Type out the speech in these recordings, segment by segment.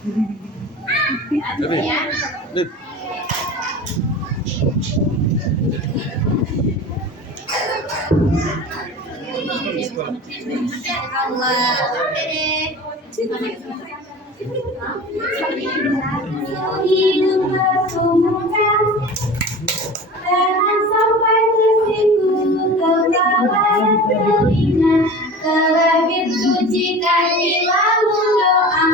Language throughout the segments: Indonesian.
Ya. Allah. Jangan sampai tersipu terbawa telinga, terlebih suci kaki lalu doa.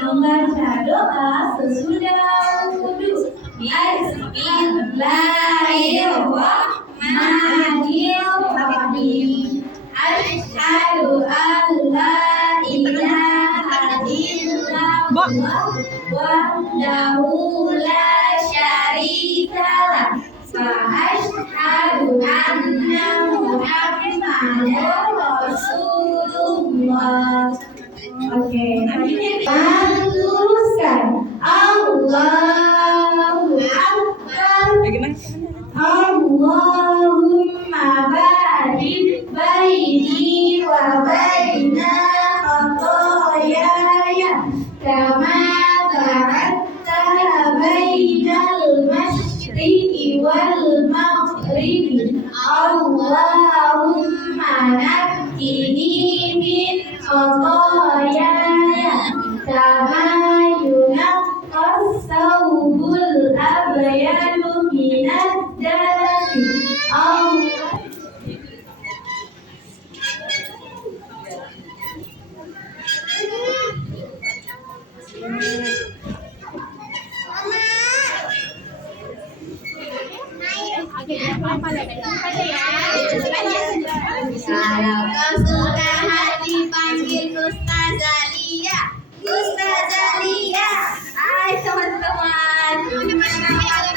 Membaca doa sesudah wudhu. Bismillahirrahmanirrahim. Asyhadu an la ilaha illallah wahdahu la syarikalah wa asyhadu anna Muhammadan Rasulullah. Oke, teruskan. Allahu Akbar. Allahumma barik baini wa baina khataayaya kama ba'adta bainal masyriqi wal maghribi. Allahumma naqqini min khataayaya kama yunaqqas thawbul abyadu minad darasi. Kalau kau suka hati panggil Ustazah Lia. Ustazah Lia. Hai teman-teman.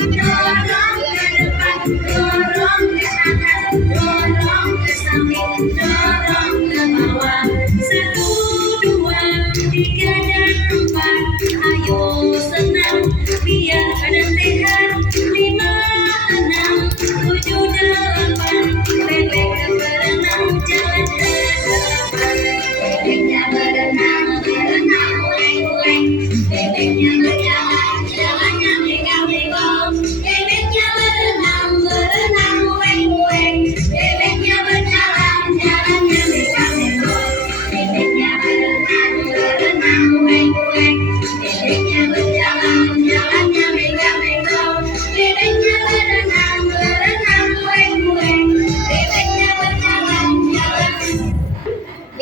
Dorong ke depan, dorong ke atas, dorong ke samping, dorong ke bawah. 1, 2, 3 dan 4. Ayo senang biar badan sehat. 5, 6, 7, 8. Bebek berenang jalan ke depan. Bebeknya berenang, berenang, ueng-ueng. Bebeknya berjalan, jalannya megah-megah. Bebeknya berenang, berenang, ueng-ueng. Bebeknya berjalan, jalannya megah-megah. Bebeknya berenang, berenang, ueng-ueng. Bebeknya berjalan, jalannya megah-megah. Bebeknya berenang, berenang, ueng-ueng. Bebeknya berjalan, jalan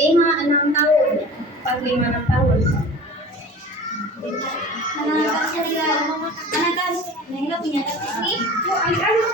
5-6 tahun. 4-5-6 tahun. Mana tas? Mana tas? Nengok punya tas ini. Yuk, ayo.